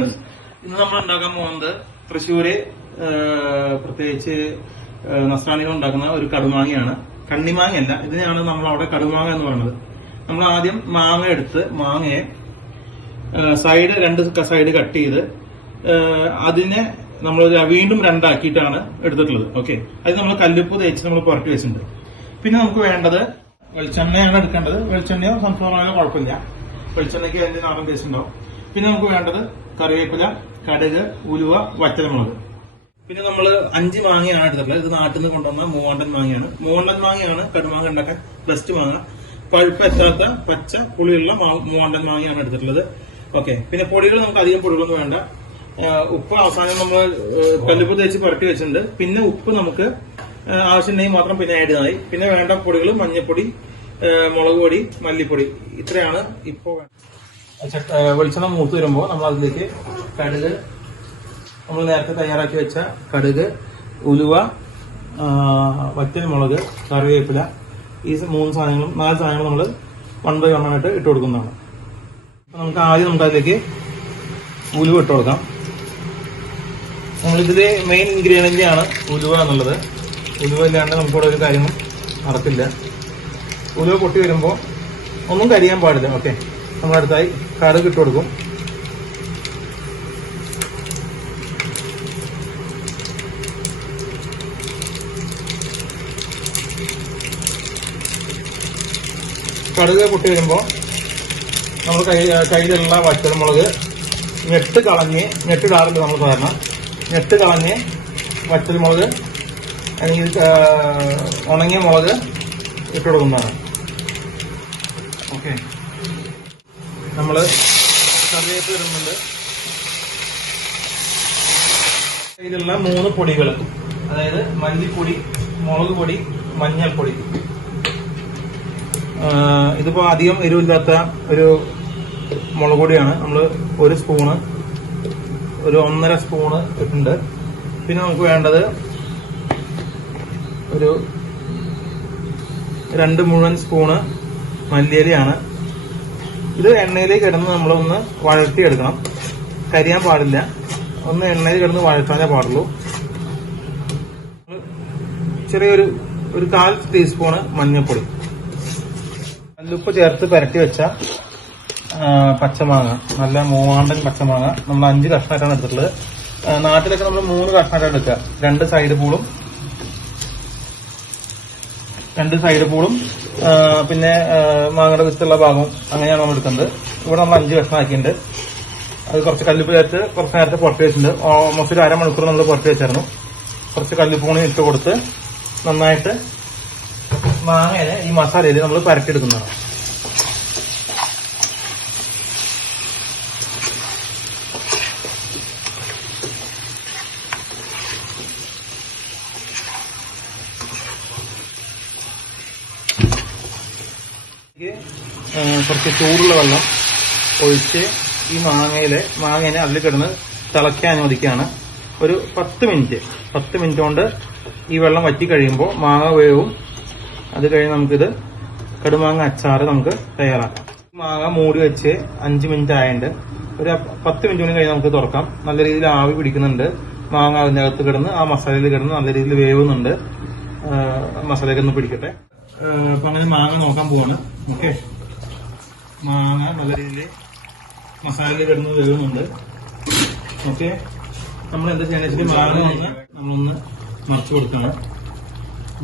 തമിഴ്നാട് ഇന്ന് നമ്മൾ ഉണ്ടാക്കാൻ പോകുന്നത് തൃശ്ശൂര് പ്രത്യേകിച്ച് നസ്രാണികൾ ഉണ്ടാക്കുന്ന ഒരു കടുമാങ്ങയാണ്. കണ്ണിമാങ്ങയല്ല ഇതിനെയാണ് നമ്മൾ അവിടെ കടുമാങ്ങ എന്ന് പറയുന്നത്. നമ്മൾ ആദ്യം മാങ്ങ എടുത്ത് മാങ്ങയെ സൈഡ് രണ്ട് സൈഡ് കട്ട് ചെയ്ത് അതിനെ നമ്മൾ വീണ്ടും രണ്ടാക്കിയിട്ടാണ് എടുത്തിട്ടുള്ളത്. ഓക്കെ അത് നമ്മൾ കല്ലുപ്പ് തേച്ച് നമ്മൾ പുറത്ത് വെച്ചിട്ടുണ്ട്. പിന്നെ നമുക്ക് വേണ്ടത് വെളിച്ചെണ്ണയാണ് എടുക്കേണ്ടത്. വെളിച്ചെണ്ണയോ ഓയിലോ കുഴപ്പമില്ല. വെളിച്ചെണ്ണയ്ക്ക് അതിന്റെ നാടൻ ടേസ്റ്റ് ഉണ്ടാവും. പിന്നെ നമുക്ക് വേണ്ടത് കറിവേപ്പില കടുക് ഉലുവ വറ്റൽമുളക്. പിന്നെ നമ്മൾ അഞ്ച് മാങ്ങയാണ് എടുത്തിട്ടുള്ളത്. ഇത് നാട്ടിൽ നിന്ന് കൊണ്ടുവന്ന മൂവാണ്ടൻ മാങ്ങയാണ്. മൂവാണ്ടൻ മാങ്ങയാണ് കടുമാങ്ങ ഉണ്ടാക്കാൻ ബെസ്റ്റ് മാങ്ങ. പഴുപ്പ് എത്താത്ത പച്ച പുളിയുള്ള മൂവാണ്ടൻ മാങ്ങയാണ് എടുത്തിട്ടുള്ളത്. ഓക്കെ പിന്നെ പൊടികൾ നമുക്ക് അധികം പൊടികളൊന്നും വേണ്ട. ഉപ്പ് അവസാനം നമ്മൾ കല്ലുപ്പ് തേച്ച് പുരട്ടി വെച്ചിട്ടുണ്ട്. പിന്നെ ഉപ്പ് നമുക്ക് ആവശ്യമുണ്ടെങ്കിൽ മാത്രം പിന്നെ ആഡ് ചെയ്താൽ പിന്നെ വേണ്ട പൊടികൾ മഞ്ഞൾപ്പൊടി മുളക് പൊടി മല്ലിപ്പൊടി. ഇത്രയാണ് ഇപ്പോൾ വെളിച്ചെണ്ണ മൂത്ത് വരുമ്പോൾ നമ്മൾ അതിലേക്ക് കടുക് നമ്മൾ നേരത്തെ തയ്യാറാക്കി വെച്ച കടുക് ഉലുവ വറ്റൽമുളക് കറിവേപ്പില ഈ മൂന്ന് സാധനങ്ങളും നാല് സാധനങ്ങളും നമ്മൾ വൺ ബൈ വൺ ആയിട്ട് ഇട്ട് കൊടുക്കുന്നതാണ്. അപ്പൊ നമുക്ക് ആദ്യം നമുക്ക് അതിലേക്ക് ഉലുവ ഇട്ട് കൊടുക്കാം. നമ്മളിതിലെ മെയിൻ ഇൻഗ്രീഡിയന്റ് ആണ് ഉലുവ എന്നുള്ളത്. ഉലുവ ഇല്ലാണ്ട് നമുക്കിവിടെ ഒരു കാര്യവും നടക്കില്ല ഉലുവ പൊട്ടി വരുമ്പോൾ ഒന്നും കരിയാൻ പാടില്ല ഓക്കെ നമ്മളടുത്തായി കടുക് ഇട്ട് കൊടുക്കും. കടുക് പൊട്ടി വരുമ്പോൾ നമ്മൾ കൈ കയ്യിലുള്ള വറ്റൽമുളക് ഞെട്ട് കളഞ്ഞ് ഞെട്ടിടാറുണ്ട് നമ്മൾ സാധാരണ. ഞെട്ട് കളഞ്ഞ് വറ്റൽമുളക് അല്ലെങ്കിൽ ഉണങ്ങിയ മുളക് ഇട്ട് കൊടുക്കുന്നതാണ്. ഓക്കെ. നമ്മൾ കറിവേപ്പ് ഇടുന്നുണ്ട്. ഇതിലുള്ള മൂന്ന് പൊടികൾ അതായത് മല്ലിപ്പൊടി മുളക് പൊടി മഞ്ഞൾപ്പൊടി. ഇതിപ്പോ അധികം എരിവില്ലാത്ത ഒരു മുളക് പൊടിയാണ്. നമ്മൾ ഒരു സ്പൂണ് ഒരു ഒന്നര സ്പൂണ് ഇട്ടുണ്ട് പിന്നെ നമുക്ക് വേണ്ടത് ഒരു രണ്ട് മുഴുവൻ സ്പൂണ് മല്ലിയിലയാണ്. ഇത് എണ്ണയിലേക്ക് കിടന്ന് നമ്മളൊന്ന് വഴറ്റിയെടുക്കണം. കരിയാൻ പാടില്ല. ഒന്ന് എണ്ണയിൽ കിടന്ന് വഴറ്റാനേ പാടുള്ളൂ. ചെറിയൊരു ഒരു കാൽ ടീസ്പൂണ് മഞ്ഞൾപ്പൊടി. കല്ലുപ്പ് ചേർത്ത് പുരട്ടി വെച്ച പച്ചമാങ്ങ. നല്ല മൂവാണ്ടൻ പച്ചമാങ്ങ. നമ്മൾ അഞ്ച് കഷ്ണമായിട്ടാണ് എടുത്തിട്ടുള്ളത്. നാട്ടിലൊക്കെ നമ്മൾ മൂന്ന് കഷ്ണമായിട്ടാണ് എടുക്കുക. രണ്ട് സൈഡ് പൂളും രണ്ട് സൈഡ് പൂളും പിന്നെ മാങ്ങയുടെ വിത്തുള്ള ഭാഗം അങ്ങനെയാണ് നമ്മൾ എടുക്കുന്നത്. ഇവിടെ നമ്മൾ അഞ്ച് കഷ്ണമാക്കിയിട്ടുണ്ട് അത് കുറച്ച് കല്ലുപ്പ് ചേർത്ത് കുറച്ച് നേരത്തെ പുറത്ത് വെച്ചിട്ടുണ്ട്. ഓൾമോസ്റ്റ് ഒരു അരമണിക്കൂർ നമ്മൾ പുറത്ത് വെച്ചായിരുന്നു. കുറച്ച് കല്ലുപ്പൂണി ഇട്ട് കൊടുത്ത് നന്നായിട്ട് മാങ്ങനെ ഈ മസാലയിൽ നമ്മൾ പരട്ടിയെടുക്കുന്നതാണ്. കുറച്ച് ചൂടുള്ള വെള്ളം ഒഴിച്ച് ഈ മാങ്ങയിലെ മാങ്ങേനെ അതിൽ കിടന്ന് തിളയ്ക്കാൻ അനുവദിക്കുകയാണ്. ഒരു പത്ത് മിനിറ്റ് പത്ത് മിനിറ്റ് കൊണ്ട് ഈ വെള്ളം വറ്റി കഴിയുമ്പോൾ മാങ്ങ വേവും. അത് കഴിഞ്ഞ് നമുക്കിത് കടുമാങ്ങ അച്ചാറ് നമുക്ക് തയ്യാറാക്കാം. മാങ്ങ മൂടി വെച്ച് അഞ്ച് മിനിറ്റ് ആയതുകൊണ്ട് ഒരു പത്ത് മിനിറ്റ് കൂടി കഴിഞ്ഞ് നമുക്ക് തുറക്കാം. നല്ല രീതിയിൽ ആവി പിടിക്കുന്നുണ്ട്. മാങ്ങ അതിന്റെ അകത്ത് കിടന്ന് ആ മസാലയിൽ കിടന്ന് നല്ല രീതിയിൽ വേവുന്നുണ്ട്. മസാലയൊക്കെ ഒന്ന് പിടിക്കട്ടെ. അപ്പൊ അങ്ങനെ മാങ്ങ നോക്കാൻ പോവാണ്. ഓക്കെ? മാങ്ങ നല്ല രീതിയിൽ മസാല കിടന്ന് വരുന്നുണ്ട്. ഓക്കെ? നമ്മൾ എന്താ ചെയ്യാന്ന് വെച്ചാൽ മാങ്ങ ഒന്ന് നമ്മളൊന്ന് മറച്ചു കൊടുക്കണം.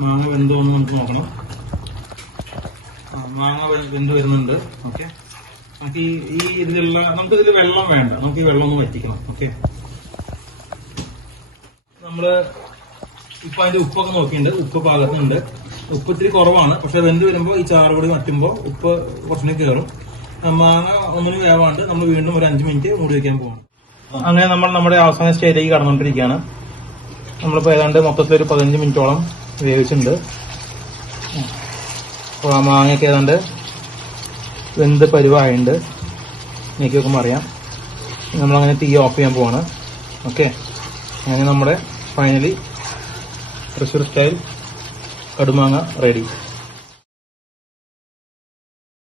മാങ്ങ വെന്തോ എന്ന് നമുക്ക് നോക്കണം. മാങ്ങ വെന്ത് വരുന്നുണ്ട്. ഓക്കെ? നമുക്ക് ഈ ഈ ഇതിലുള്ള നമുക്ക് ഇതിൽ വെള്ളം വേണ്ട. നമുക്ക് ഈ വെള്ളം ഒന്ന് വറ്റിക്കണം. ഓക്കെ? നമ്മൾ ഇപ്പൊ അതിന്റെ ഉപ്പൊക്കെ നോക്കിയിട്ടുണ്ട്. ഉപ്പ് പാകത്തിനുണ്ട്. ഉപ്പ് ഇത്തിരി കുറവാണ്. പക്ഷെ വെന്ത് വരുമ്പോൾ ഈ ചാറുപൊടി കൂടി വറ്റുമ്പോൾ ഉപ്പ് കുറച്ചുകൂടി കയറും മാങ്ങ ഒന്നിനും വേവാണ്ട് നമ്മൾ വീണ്ടും ഒരു അഞ്ച് മിനിറ്റ് മൂടി വെക്കാൻ പോകും അങ്ങനെ നമ്മൾ നമ്മുടെ അവസാന സ്റ്റേജിലേക്ക് കടന്നുകൊണ്ടിരിക്കുകയാണ്. നമ്മളിപ്പോൾ ഏതാണ്ട് മൊത്തത്തിൽ ഒരു പതിനഞ്ച് മിനിറ്റോളം വേവിച്ചിട്ടുണ്ട്. അപ്പോൾ ആ മാങ്ങയൊക്കെ ഏതാണ്ട് വെന്ത് പരുവായുണ്ട് എനിക്ക് നോക്കുമ്പോൾ അറിയാം. നമ്മളങ്ങനെ തീ ഓഫ് ചെയ്യാൻ പോവാണ്. ഓക്കെ. അങ്ങനെ നമ്മുടെ ഫൈനലി തൃശ്ശൂർ സ്റ്റൈൽ കടുമാങ്ങ റെഡി